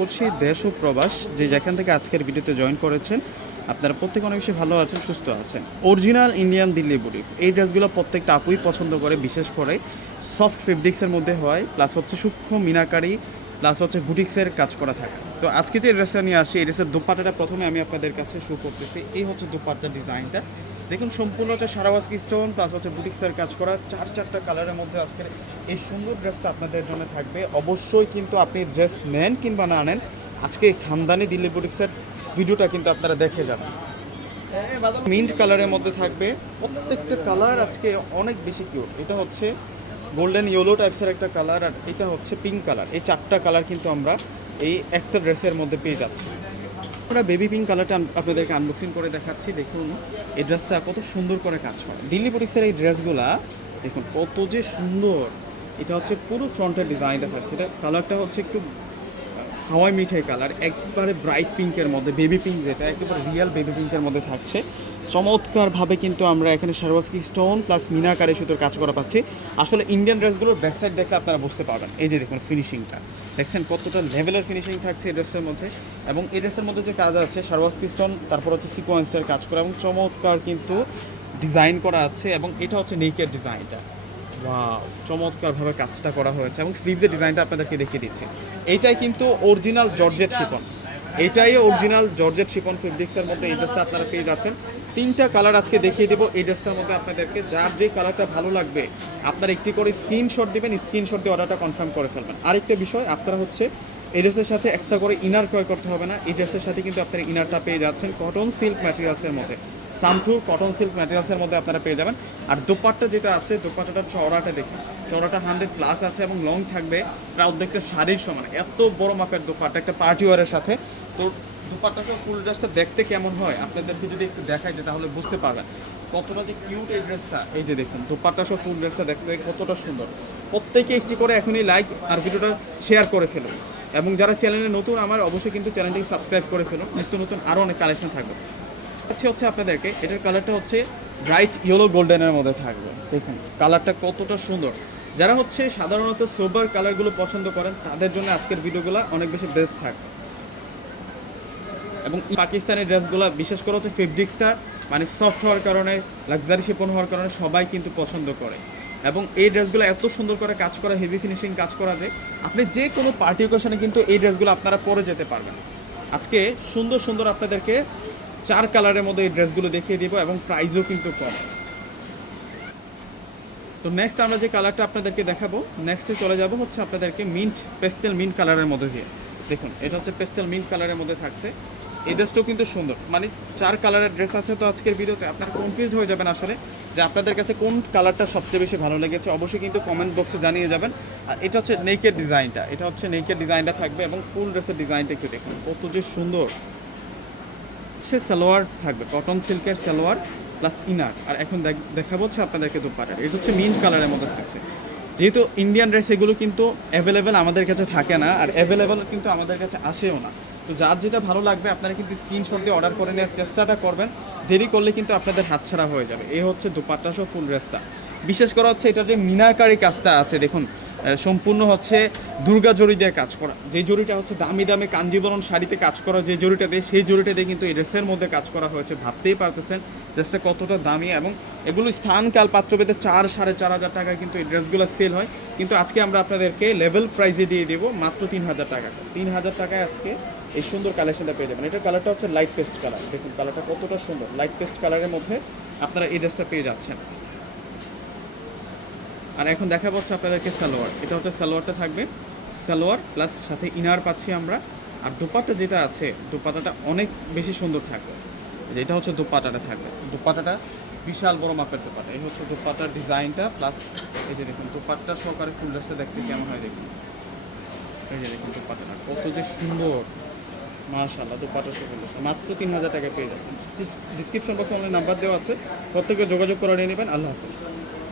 বলছি, দেশ ও প্রবাস, যে যেখান থেকে আজকের ভিডিওতে জয়েন করেছেন, আপনারা প্রত্যেকে অনেক বেশি ভালো আছেন, সুস্থ আছেন। অরিজিনাল ইন্ডিয়ান দিল্লি বুটিক্স এই ড্রেসগুলো প্রত্যেকটা আপুই পছন্দ করে, বিশেষ করে সফট ফেব্রিক্সের মধ্যে হয় প্লাস হচ্ছে সূক্ষ্ম মিনাকারি প্লাস হচ্ছে বুটিক্সের কাজ করা থাকে। তো আজকে যে ড্রেসটা নিয়ে আসি, এই ড্রেসের দুপাটাটা প্রথমে আমি আপনাদের কাছে শো করতেছি। এই হচ্ছে দুপাট্টা ডিজাইনটা দেখুন, সম্পূর্ণ হচ্ছে সারাওয়াজকি স্টোন প্লাস হচ্ছে বুটিক্সের কাজ করা। চার চারটা কালারের মধ্যে আজকের এই সুন্দর ড্রেসটা আপনাদের জন্য থাকবে। অবশ্যই কিন্তু আপনি ড্রেস নেন কিংবা না নেন, আজকে এই খানদানি দিল্লি বুটিক্সের ভিডিওটা কিন্তু আপনারা দেখে যাবেন। মিন্ট কালারের মধ্যে থাকবে। প্রত্যেকটা কালার আজকে অনেক বেশি কিউট এটা হচ্ছে গোল্ডেন ইয়েলো টাইপসের একটা কালার আর এটা হচ্ছে পিঙ্ক কালার এই চারটা কালার কিন্তু আমরা এই একটা ড্রেসের মধ্যে পেয়ে যাচ্ছি। আমরা বেবি পিঙ্ক কালারটা আপনাদেরকে আনবক্সিং করে দেখাচ্ছি। দেখুন, এই ড্রেসটা কত সুন্দর করে কাজ হয় দিল্লি বুটিক্সের এই ড্রেসগুলা দেখুন, কত যে সুন্দর। এটা হচ্ছে পুরো ফ্রন্টের ডিজাইনটা থাকছে। এটা কালারটা হচ্ছে একটু হাওয়াই মিঠাই কালার একবারে ব্রাইট পিঙ্কের মধ্যে বেবি পিঙ্ক যেটা, একেবারে রিয়েল বেবি পিঙ্কের মধ্যে থাকছে। চমৎকারভাবে কিন্তু আমরা এখানে সারওয়াস্কি স্টোন প্লাস মিনাকারে সুতোর কাজ করা পাচ্ছি। আসলে ইন্ডিয়ান ড্রেসগুলোর ব্যাকসাইড দেখলে আপনারা বুঝতে পারবেন। এই যে দেখুন ফিনিশিংটা দেখছেন কতটা লেভেলের ফিনিশিং থাকছে এই ড্রেসের মধ্যে? এবং এই ড্রেসের মধ্যে যে কাজ আছে সারওয়াস্কি স্টোন, তারপর হচ্ছে সিকোয়েন্সের কাজ করা এবং চমৎকার কিন্তু ডিজাইন করা আছে এবং এটা হচ্ছে নেকের ডিজাইনটা ওয়াও চমৎকারভাবে কাজটা করা হয়েছে এবং স্লিভসের ডিজাইনটা আপনাদেরকে দেখিয়ে দিচ্ছি। এইটাই কিন্তু অরিজিনাল জর্জেট শিপন এটাই অরিজিনাল জর্জেট শিপন ফেব্রিক্সের মধ্যে এই ড্রেসটা আপনারা পেয়ে যাচ্ছেন। তিনটা কালার আজকে দেখিয়ে দেবো। এই ড্রেসটার মধ্যে আপনাদেরকে যার যে কালারটা ভালো লাগবে, আপনারা একটি করে স্ক্রিনশট দেবেন স্ক্রিনশট দিয়ে অর্ডারটা কনফার্ম করে ফেলবেন। আরেকটা বিষয়, আপনারা হচ্ছে এই ড্রেসের সাথে এক্সট্রা করে ইনার ক্রয় করতে হবে না। এই ড্রেসের সাথে কিন্তু আপনারা ইনারটা পেয়ে যাচ্ছেন কটন সিল্ক ম্যাটেরিয়ালসের মধ্যে। সামথু কটন সিল্ক ম্যাটেরিয়ালসের মধ্যে আপনারা পেয়ে যাবেন। আর দোপাট্টা যেটা আছে দোপাট্টাটার চওড়াটা দেখুন। চওড়াটা হান্ড্রেড প্লাস আছে এবং লং থাকবে। প্রায় অর্ধেকটা শাড়ির সমান। এত বড় মাপের দোপাট্টা, একটা পার্টি ওয়ারের সাথে। তো দোপাট্টাটা ফুল ড্রেসটা দেখতে কেমন হয়? আপনাদেরকে যদি একটু দেখাই যে তাহলে বুঝতে পারবেন। কতটা যে কিউট এই ড্রেসটা এই যে দেখুন দোপাট্টা ফুল ড্রেসটা দেখতে কতটা সুন্দর। প্রত্যেকে একটি করে এখনই লাইক আর ভিডিওটা শেয়ার করে ফেলুন। এবং যারা চ্যানেলে নতুন, আমার অবশ্যই কিন্তু চ্যানেলটিকে সাবস্ক্রাইব করে ফেলুন। নিত্য নতুন আরও অনেক কালেকশন থাকবে। হচ্ছে হচ্ছে আপনাদেরকে, এটার কালারটা হচ্ছে ব্রাইট ইয়েলো গোল্ডেনের মধ্যে থাকবে। দেখুন কালারটা কতটা সুন্দর। যারা হচ্ছে সাধারণত সোবার কালারগুলো পছন্দ করেন, তাদের জন্য আজকের ভিডিওগুলো অনেক বেশি বেস্ট থাকবে। এবং পাকিস্তানি ড্রেসগুলো, বিশেষ করে হচ্ছে ফেব্রিক্সটা মানে সফট হওয়ার কারণে লাক্সারি শিপন হওয়ার কারণে সবাই কিন্তু পছন্দ করে। এবং এই ড্রেসগুলো এত সুন্দর করে কাজ করা হেভি ফিনিশিং কাজ করা যে, আপনি যে কোনো পার্টি ওকেশনে কিন্তু এই ড্রেসগুলো আপনারা পরে যেতে পারবেন। আজকে সুন্দর সুন্দর আপনাদেরকে চার কালারের মধ্যে এই ড্রেসগুলো দেখিয়ে দিব এবং প্রাইসও কিন্তু কম। তো নেক্সট আমরা যে কালারটা আপনাদেরকে দেখাবো নেক্সটে চলে যাব হচ্ছে আপনাদেরকে মিন্ট পেস্টেল মিন্ট কালারের মধ্যে দিয়ে। দেখুন, এটা হচ্ছে পেস্টেল মিন্ট কালারের মধ্যে থাকছে। এই ড্রেসটাও কিন্তু সুন্দর। মানে চার কালারের ড্রেস আছে তো আজকের ভিডিওতে। আপনারা কনফিউজ হয়ে যাবেন আসলে যে আপনাদের কাছে কোন কালারটা সবচেয়ে বেশি ভালো লেগেছে। অবশ্যই কিন্তু কমেন্ট বক্সে জানিয়ে যাবেন। আর এটা হচ্ছে নেকের ডিজাইনটা এটা হচ্ছে নেকের ডিজাইনটা থাকবে এবং ফুল ড্রেসের ডিজাইনটা একটু দেখুন। কত যে সুন্দর। হচ্ছে সালোয়ার থাকবে। কটন সিল্কের সালোয়ার প্লাস ইনার আর এখন দেখ- দেখাবো হচ্ছে আপনাদেরকে দুপাটা এটা হচ্ছে মিন্ট কালারের মধ্যে থাকছে। যেহেতু ইন্ডিয়ান ড্রেস এগুলো কিন্তু অ্যাভেলেবেল আমাদের কাছে থাকে না। আর অ্যাভেলেবেল কিন্তু আমাদের কাছে আসেও না। তো যার যেটা ভালো লাগবে, আপনারা কিন্তু স্ক্রিনশট দিয়ে অর্ডার করে নেওয়ার চেষ্টাটা করবেন। দেরি করলে কিন্তু আপনাদের হাতছাড়া হয়ে যাবে। এ হচ্ছে দুপাট্টা ফুল ড্রেসটা বিশেষ করে হচ্ছে এটা যে মিনাকারি কাজটা আছে, দেখুন সম্পূর্ণ হচ্ছে দুর্গা জড়ি দিয়ে কাজ করা। যে জড়িটা হচ্ছে দামি দামি কাঞ্জিবরণ শাড়িতে কাজ করা যে জড়িটা দিয়ে, সেই জড়িটা দিয়ে কিন্তু এই ড্রেসের মধ্যে কাজ করা হয়েছে, ভাবতেই পারতেছেন ড্রেসটা কতটা দামি এবং এগুলো স্থানকাল পাত্রভেদে চার, সাড়ে চার হাজার টাকায় কিন্তু এই ড্রেসগুলো সেল হয়। কিন্তু আজকে আমরা আপনাদেরকে লেভেল প্রাইজে দিয়ে দেবো মাত্র তিন হাজার টাকা। তিন হাজার টাকায় আজকে এই সুন্দর কালেকশনটা পেয়ে যাবেন। এটার কালারটা হচ্ছে লাইট পেস্ট কালার দেখুন কালারটা কতটা সুন্দর। লাইট পেস্ট কালারের মধ্যে আপনারা এই ড্রেসটা পেয়ে যাচ্ছেন। আর এখন দেখা পাচ্ছে আপনাদেরকে সালোয়ার। এটা হচ্ছে সালোয়ারটা থাকবে। সালোয়ার প্লাস সাথে ইনার পাচ্ছি আমরা। আর দুপাট্টা যেটা আছে দুপাটাটা অনেক বেশি সুন্দর থাকবে। যেটা হচ্ছে দুপাটাটা থাকবে। দুপাটাটা বিশাল বড় মাপের দুপাটা এই হচ্ছে দুপাটার ডিজাইনটা প্লাস এই যে দেখুন, দুপাট্টা সহকারে ফুল ড্রেসটা দেখতে কেমন হয় দেখুন। এই যে দেখুন দুপাটাটা কত যে সুন্দর। মাশাআল্লাহ দুপাটা ড্রেসটা মাত্র তিন হাজার টাকায় পেয়ে যাচ্ছেন। ডিসক্রিপশন বক্সে আমাদের নাম্বার দেওয়া আছে। প্রত্যেকে যোগাযোগ করে নিয়ে নেবেন। আল্লাহ হাফিজ।